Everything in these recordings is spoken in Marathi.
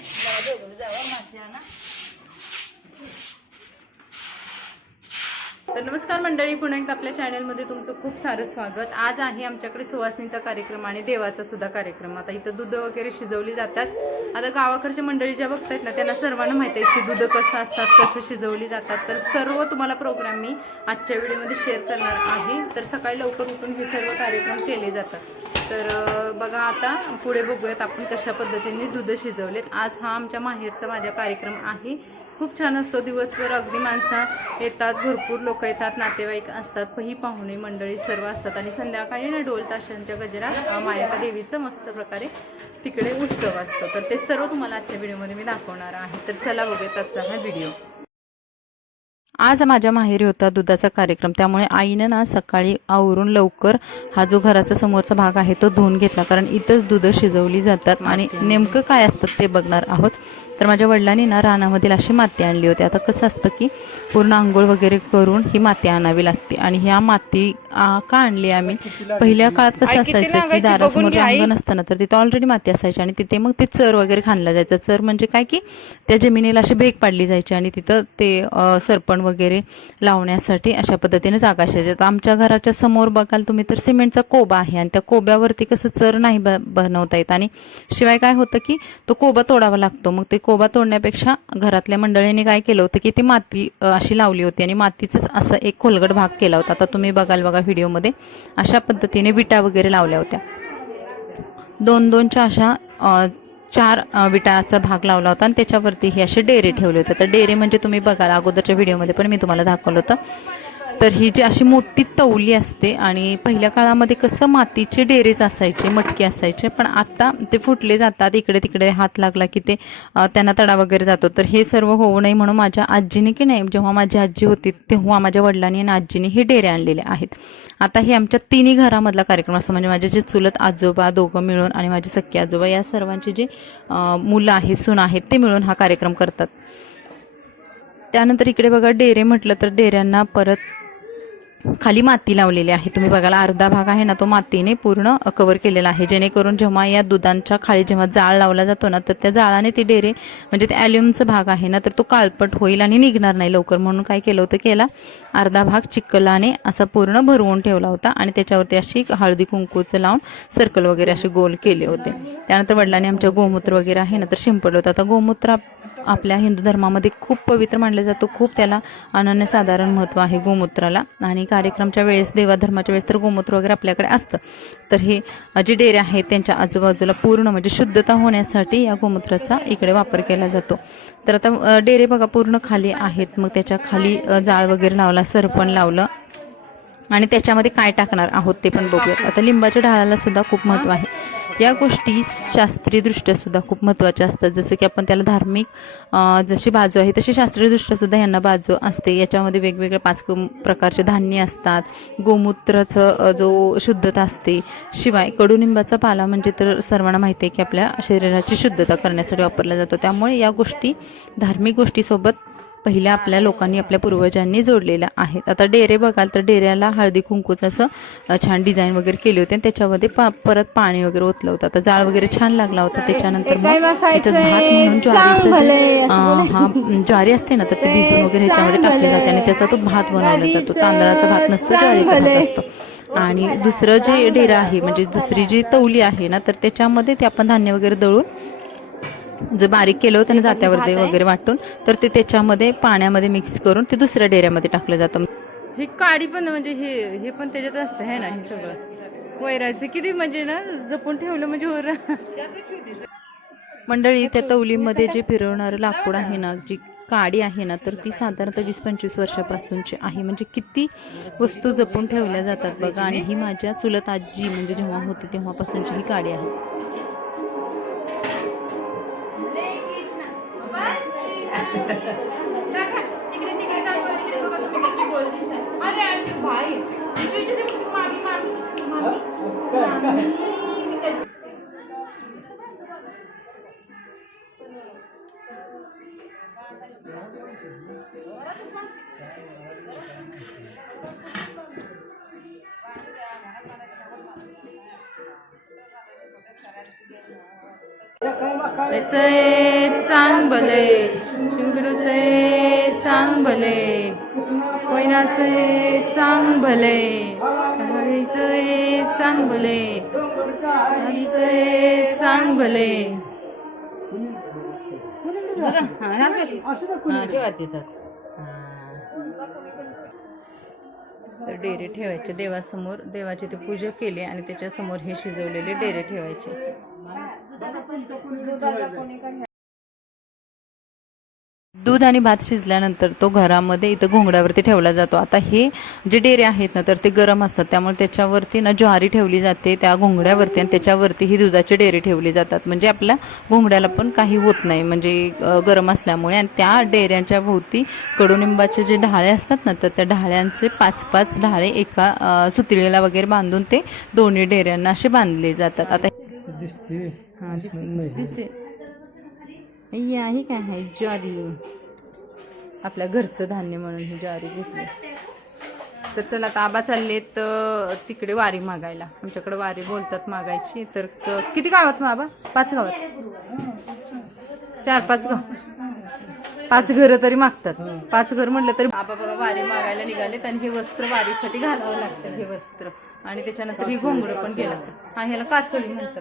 तर नमस्कार मंडळी, पुन्हा एकदा आपल्या चॅनलमध्ये तुमचं खूप सारं स्वागत। आज आहे आमच्याकडे सुवासनीचा कार्यक्रम आणि देवाचा सुद्धा कार्यक्रम। आता इथं दूध वगैरे शिजवली जातात। आता गावाकडच्या मंडळी ज्या बघतायत ना त्यांना सर्वांना माहिती आहे की दूध कसं असतात, कसे शिजवली जातात। तर सर्व तुम्हाला प्रोग्राम मी आजच्या व्हिडिओमध्ये शेअर करणार आहे। तर सकाळी लवकर उठून हे सर्व कार्यक्रम केले जातात। तर बघा आता पुढे बघूयात आपण कशा पद्धतीने दूध शिजवलेत। आज हा आमच्या माहेरचा माझा कार्यक्रम आहे। खूप छान असतो, दिवसभर अगदी माणसं येतात, भरपूर लोक येतात, नातेवाईक असतात, ही पाहुणे मंडळी सर्व असतात आणि संध्याकाळी ना ढोल ताशांच्या गजरात मायाका देवीचं मस्त प्रकारे तिकडे उत्सव असतो। तर ते सर्व तुम्हाला आजच्या व्हिडिओमध्ये मी दाखवणार आहे। तर चला बघूया आजचा हा व्हिडिओ। आज माझ्या माहेरी होता दुधाचा कार्यक्रम, त्यामुळे आईने ना सकाळी आवरून लवकर हा जो घराचा समोरचा भाग आहे तो धुवून घेतला, कारण इथंच दूध शिजवली जातात आणि नेमकं काय असतं ते बघणार आहोत। तर माझ्या वडिलांनी ना रानामधील अशी माती आणली होती। आता कसं असतं की पूर्ण आंघोळ वगैरे करून ही माती आणावी लागते आणि ह्या माती का आणली आम्ही, पहिल्या काळात कसं असायचं की दारासमोर जे अंगण असतं ना तर तिथे ऑलरेडी माती असायची आणि तिथे मग ते चर वगैरे खाणलं जायचं। चर म्हणजे काय की त्या जमिनीला अशी भेग पाडली जायची आणि तिथं ते सरपण वगैरे लावण्यासाठी अशा पद्धतीने जागा असायची। तर आमच्या घराच्या समोर बघाल तुम्ही तर सिमेंटचा कोबा आहे आणि त्या कोब्यावरती कसं चर नाही बनवता येत आणि शिवाय काय होतं की तो कोबा तोडावा लागतो। मग ते कोबा तोडण्यापेक्षा घरातल्या मंडळींनी काय केलं होतं की ती माती अशी लावली होती आणि मातीचाच असा एक खोलगट भाग केला होता। आता तुम्ही बघाल बघा व्हिडिओमध्ये अशा पद्धतीने विटा वगैरे लावल्या होत्या। दोन दोनच्या अशा 4 विटाचा भाग लावला होता आणि त्याच्यावरती हे असे डेरे ठेवले होते। तर डेरे म्हणजे तुम्ही बघाल अगोदरच्या व्हिडिओमध्ये पण मी तुम्हाला दाखवलं होतं। तर ही जी अशी मोठी तवली असते आणि पहिल्या काळामध्ये कसं मातीचे डेरेच असायचे, मटके असायचे, पण आता ते फुटले जातात, इकडे तिकडे हात लागला की ते त्यांना तडा वगैरे जातो। तर हे सर्व होऊ नये म्हणून माझ्या आजीने की नाही, जेव्हा माझी आजी होती तेव्हा माझ्या वडिलांनी आणि आजीने हे डेरे आणलेले आहेत। आता हे आमच्या तिन्ही घरामधला कार्यक्रम असतो, म्हणजे माझे जे चुलत आजोबा दोघं मिळून आणि माझे सख्खे आजोबा या सर्वांचे जे मुलं आहेत, सून आहेत, ते मिळून हा कार्यक्रम करतात। त्यानंतर इकडे बघा डेरे म्हटलं तर डेऱ्यांना परत खाली माती लावलेली आहे। तुम्ही बघायला अर्धा भाग आहे ना तो मातीने पूर्ण कव्हर केलेला आहे, जेणेकरून जेव्हा या दुधांच्या खाली जेव्हा जाळ लावला जातो ना तर त्या जाळाने ती डेरे म्हणजे ते ॲल्युमिनियमचा भाग आहे ना तर तो काळपट होईल आणि निघणार नाही लवकर, म्हणून काय केलं होतं केला अर्धा भाग चिखलाने असा पूर्ण भरवून ठेवला होता आणि त्याच्यावरती अशी हळदी कुंकूचं लावून सर्कल वगैरे असे गोल केले होते। त्यानंतर वडिलांनी आमच्या गोमूत्र वगैरे आहे ना तर शिंपडलं होतं। आता गोमूत्र आपल्या हिंदू धर्मामध्ये खूप पवित्र मानलं जातं, खूप त्याला अनन्यसाधारण महत्त्व आहे गोमूत्राला आणि कार्यक्रमाच्या वेळेस देवाधर्माच्या वेळेस तर गोमूत्र वगैरे आपल्याकडे असतं। तर हे जे डेरे आहेत त्यांच्या आजूबाजूला पूर्ण म्हणजे शुद्धता होण्यासाठी या गोमूत्राचा इकडे वापर केला जातो। तर आता डेरे बघा पूर्ण खाली आहेत, मग त्याच्या खाली जाळ वगैरे लावला, सरपण लावलं आणि त्याच्यामध्ये काय टाकणार आहोत ते पण बघूयात। आता लिंबाच्या ढाळाला सुद्धा खूप महत्त्व आहे। या गोष्टी शास्त्रीयदृष्ट्या सुद्धा खूप महत्त्वाच्या असतात, जसं की आपण त्याला धार्मिक जशी बाजू आहे तशी शास्त्रीयदृष्ट्या सुद्धा यांना बाजू असते। याच्यामध्ये वेगवेगळे 5 प्रकारचे धान्य असतात, गोमूत्राचं जो शुद्धता असते, शिवाय कडुनिंबाचा पाला म्हणजे तर सर्वांना माहिती आहे की आपल्या शरीराची शुद्धता करण्यासाठी वापरला जातो। त्यामुळे या गोष्टी धार्मिक गोष्टीसोबत पहिल्या आपल्या लोकांनी आपल्या पूर्वजांनी जोडलेल्या आहेत। आता डेरे बघाल तर डेऱ्याला हळदी कुंकूचं असं छान डिझाईन वगैरे केली होती आणि त्याच्यामध्ये परत पाणी वगैरे ओतलं होतं। आता जाळ वगैरे छान लागला होता। त्याच्यानंतर त्याच्यात भात म्हणून ज्वारीचं जे हा ज्वारी असते ना तर ते भिजून वगैरे ह्याच्यामध्ये टाकले जाते आणि त्याचा तो भात बनवला जातो। तांदळाचा भात नसतो, ज्वारीचा भात असतो। आणि दुसरं जे डेरा आहे म्हणजे दुसरी जी तवली आहे ना तर त्याच्यामध्ये ते आपण धान्य वगैरे दळून जे बारीक केलं होतं ना जात्यावरती वगैरे वाटून तर ते त्याच्यामध्ये पाण्यामध्ये मिक्स करून ते दुसऱ्या डेऱ्यामध्ये टाकलं जातं। ही काडी पण म्हणजे हे पण त्याच्यात असतं आहे ना, हे सगळं वैरायचं किती म्हणजे ना जपून ठेवलं म्हणजे मंडळी त्या तवलीमध्ये जे फिरवणारं लाकूड आहे ना, जी काडी आहे ना तर ती साधारणतः 20-25 वर्षापासूनची आहे। म्हणजे किती वस्तू जपून ठेवल्या जातात बघा। आणि ही माझ्या चुलत आजी म्हणजे जेव्हा होती तेव्हापासूनची ही काडी आहे। चांगले शिंगरूचे चांगले कोयनाचे चांगले हळीचे चांगले हळीचे चांगले तर डेरे ठेवायचे देवासमोर. देवाची ते पूजा केली आणि त्याच्यासमोर हे शिजवलेले डेरे ठेवायचे. दूध आणि भात शिजल्यानंतर तो घरामध्ये इथं घोंगड्यावरती ठेवला जातो. आता हे जे डेरे आहेत ना तर ते गरम असतात, त्यामुळे त्याच्यावरती ना ज्वारी ठेवली जाते त्या घोंगड्यावरती आणि त्याच्यावरती ही दुधाचे डेरे ठेवले जातात. म्हणजे आपल्या घोंगड्याला पण काही होत नाही, म्हणजे गरम असल्यामुळे. आणि त्या डेऱ्यांच्या भोवती कडुनिंबाचे जे ढाळे असतात ना तर त्या ढाळ्यांचे 5-5 ढाळे एका सुतळीला वगैरे बांधून ते दोन्ही डेऱ्यांना असे बांधले जातात. आता दिसते ही काय आहे ज्वारी, आपल्या घरचं धान्य म्हणून ही ज्वारी घेतली. तर चला आता आबा चाललेत तिकडे वारी मागायला. आमच्याकडे वारी बोलतात मागायची. तर किती गावात मग आबा? 5 गावात, 4-5 गाव, 5 घरं तरी मागतात. 5 घर म्हटलं तरी आबा बघा वारी मागायला निघालेत. आणि हे वस्त्र वारीसाठी घालावं लागतं, हे वस्त्र. आणि त्याच्यानंतर ही घोंगडं पण केलं. हा ह्याला काचोळी म्हणतात.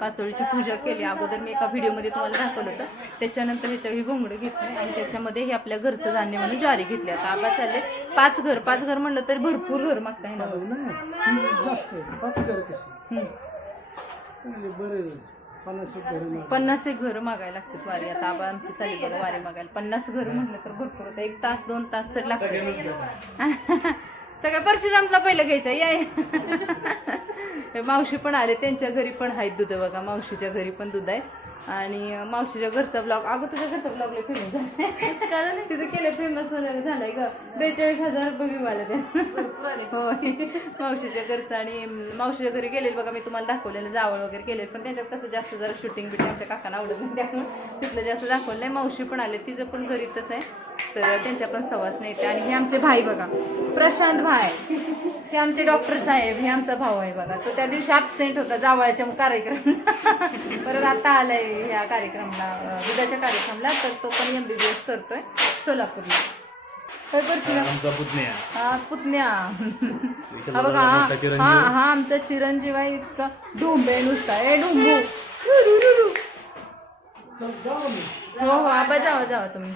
काचोळीची पूजा केली अगोदर, मी एका व्हिडिओमध्ये तुम्हाला दाखवलं होतं. त्याच्यानंतर ह्याच्यावर ही घोंगडं घेतली आणि त्याच्यामध्ये हे आपल्या घरचं धान्य म्हणून ज्वारी घेतली. आता आबा चालले 5 घर म्हणलं तरी भरपूर घर मागताय ना. 50 घर मागायला लागतात वारी. आता आबा आमची चालली बघा वारी मागायला. 50 घर म्हटलं तर भरपूर होतं. 1 तास 2 तास तर लागतात. सगळं परशुरामला पहिलं घ्यायचं. या मावशी पण आले, त्यांच्या घरी पण आहेत दूध बघा. मावशीच्या घरी पण दूध आहेत. आणि मावशीच्या घरचा ब्लॉग, अगं तुझ्या घरचा ब्लॉग लय फेमस झाला. तिथं केलं फेमस झालाय ग. 42,000 रुपये व्ह्यू आला त्या. होय मावशीच्या घरचं. आणि मावशीच्या घरी गेलेलं बघा, मी तुम्हाला दाखवलेलं जावळ वगैरे केलेलं. पण त्याच्यात कसं जास्त जरा शूटिंग बिटिंग आमच्या काकांना आवडत नाही, त्यामुळे तिथलं जास्त दाखवलं नाही. मावशी पण आले, तिचं पण घरीतच आहे. तर त्यांच्या पण सवास नाही. आणि हे आमचे भाई बघा, प्रशांत भाई, हे आमचे डॉक्टर साहेब. हे आमचा भाऊ आहे बघा. तो त्या दिवशी ॲबसेंट होता जावळाच्या कार्यक्रम. परत आता आलाय ह्या कार्यक्रमाला, दुधाच्या कार्यक्रमाला. तर तो पण MBBS करतोय सोलापूरला. पुतण्या हा बघा. हा आमचा चिरंजीव आहे. इतका ढोंबे नुसता. ढोंबू. हो आबा जावा तुम्ही.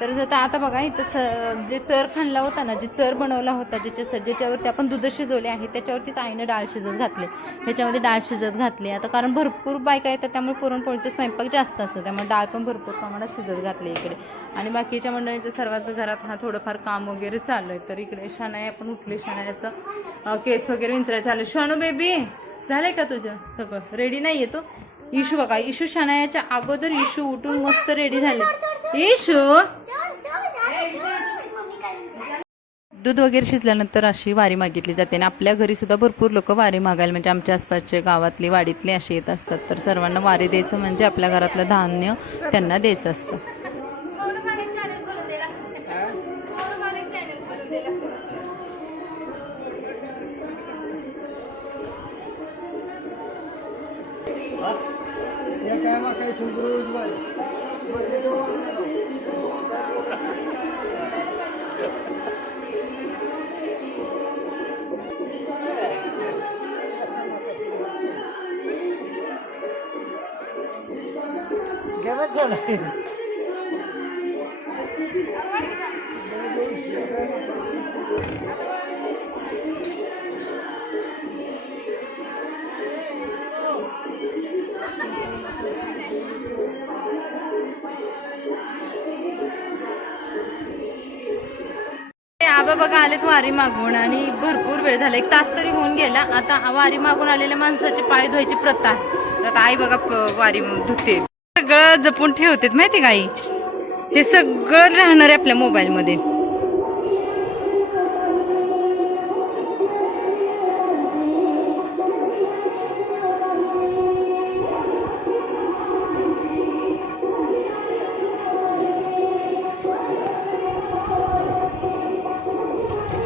तर आता बघा इथं जे चर खाणला होता ना, जे चर बनवला होता, ज्याच्यावरती आपण दूध शिजवले आहे त्याच्यावरतीच आईनं डाळ शिजत घातले. ह्याच्यामध्ये डाळ शिजत घातली. आता कारण भरपूर बायका येतात त्यामुळे पुरणपोळीचा स्वयंपाक जास्त असतो, त्यामुळे डाळ पण भरपूर प्रमाणात शिजत घातली इकडे. आणि बाकीच्या मंडळींचं सर्वांचं घरात थोडंफार काम वगैरे चालू आहे. तर इकडे शनाई आपण उठले, शनायाचं केस वगैरे विंचरायचं चालू. शनू बेबी झालंय का तुझं सगळं रेडी? नाही येतो इशू बघा. इशू शनायाच्या अगोदर इशू उठून मस्त रेडी झाले. इशू दूध वगैरे शिजल्यानंतर अशी वारी मागितली जाते. आणि आपल्या घरी सुद्धा भरपूर लोक वारी मागायला, म्हणजे आमच्या आसपासचे गावातले वाडीतले असे येत असतात. तर सर्वांना वारी द्यायचं म्हणजे आपल्या घरातलं धान्य त्यांना द्यायचं असतं. आबा बघा आलेत वारी मागून. आणि भरपूर वेळ झाला, 1 तास तरी होऊन गेला. आता वारी मागून आलेल्या माणसाची पाय धुवायची प्रथा आहे. आता आई बघा वारी धुते, सगळं जपून ठेवतेत माहिती का आई. हे सगळं राहणार आहे आपल्या मोबाईलमध्ये.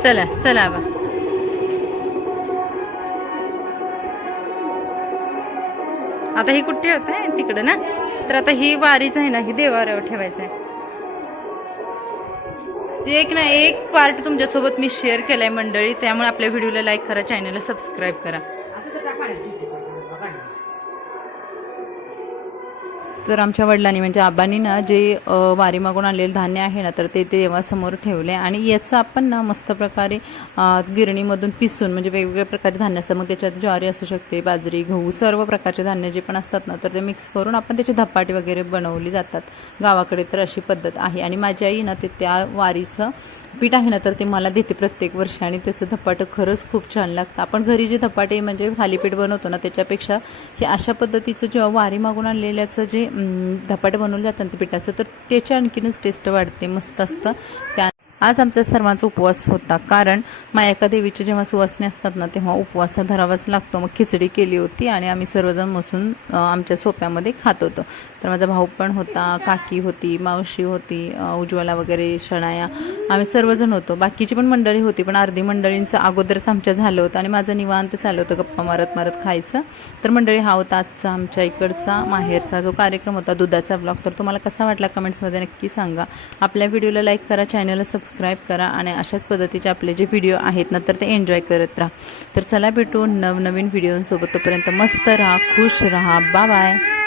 चला चला बा. आता ही कुठे होत आहे तिकडं ना, तर आता ही वारीच आहे ना, ही देवाऱ्यावर ठेवायचं आहे. ते एक ना एक पार्ट तुमच्यासोबत मी शेअर केलाय मंडळी, त्यामुळे आपल्या व्हिडिओला लाईक करा, चॅनलला सबस्क्राईब करा. तर आमच्या वडिलांनी म्हणजे आबांनी ना जे वारी मागून आणलेलं धान्य आहे ना, तर ते देवासमोर ठेवले आणि याचं आपण ना मस्त प्रकारे गिरणीमधून पिसून, म्हणजे वेगवेगळ्या प्रकारचे धान्य असतात, मग त्याच्यात ज्वारी असू शकते, बाजरी, गहू, सर्व प्रकारचे धान्य जे पण असतात ना, तर ते मिक्स करून आपण त्याचे धपाटे वगैरे बनवली जातात. गावाकडे तर अशी पद्धत आहे आणि माझी आई ना ते त्या वारीचं पीठ आहे ना, तर ते मला देते प्रत्येक वर्षी आणि त्याचं धपाटं खरंच खूप छान लागतं. आपण घरी जे धपाटे म्हणजे थालीपीठ बनवतो ना, त्याच्यापेक्षा हे अशा पद्धतीचं जेव्हा वारी मागून आणलेल्याचं जे धपाटे बनवलं जातं ते पिठाचं, तर त्याची आणखीनच टेस्ट वाढते, मस्त असतं. त्या आज आमचा सर्वांचा उपवास होता, कारण मायाका देवीचे जेव्हा सुवासने असतात ना, तेव्हा उपवास धरावाच लागतो. मग खिचडी केली होती आणि आम्ही सर्वजण बसून आमच्या सोप्यामध्ये खात होतो. तर माझा भाऊ पण होता, काकी होती, मावशी होती, उज्ज्वला वगैरे, शणाया, आम्ही सर्वजण होतो. बाकीची पण मंडळी होती, पण अर्धी मंडळींचं अगोदरच आमच्या झालं होतं आणि माझं निवांत चाललं होतं गप्पा मारत मारत खायचं. तर मंडळी हा होता आजचा आमच्या इकडचा माहेरचा जो कार्यक्रम होता, दुधाचा ब्लॉग. तर तुम्हाला कसा वाटला कमेंट्समध्ये नक्की सांगा. आपल्या व्हिडिओला लाईक करा, चॅनलला सबस्क्राईब करा आणि अशाच पद्धतीचे आपले जे व्हिडिओ आहेत ना, तर ते एन्जॉय करत राहा. तर चला भेटू नवनवीन व्हिडिओसोबत. तोपर्यंत मस्त राहा, खुश राहा, बाय बाय.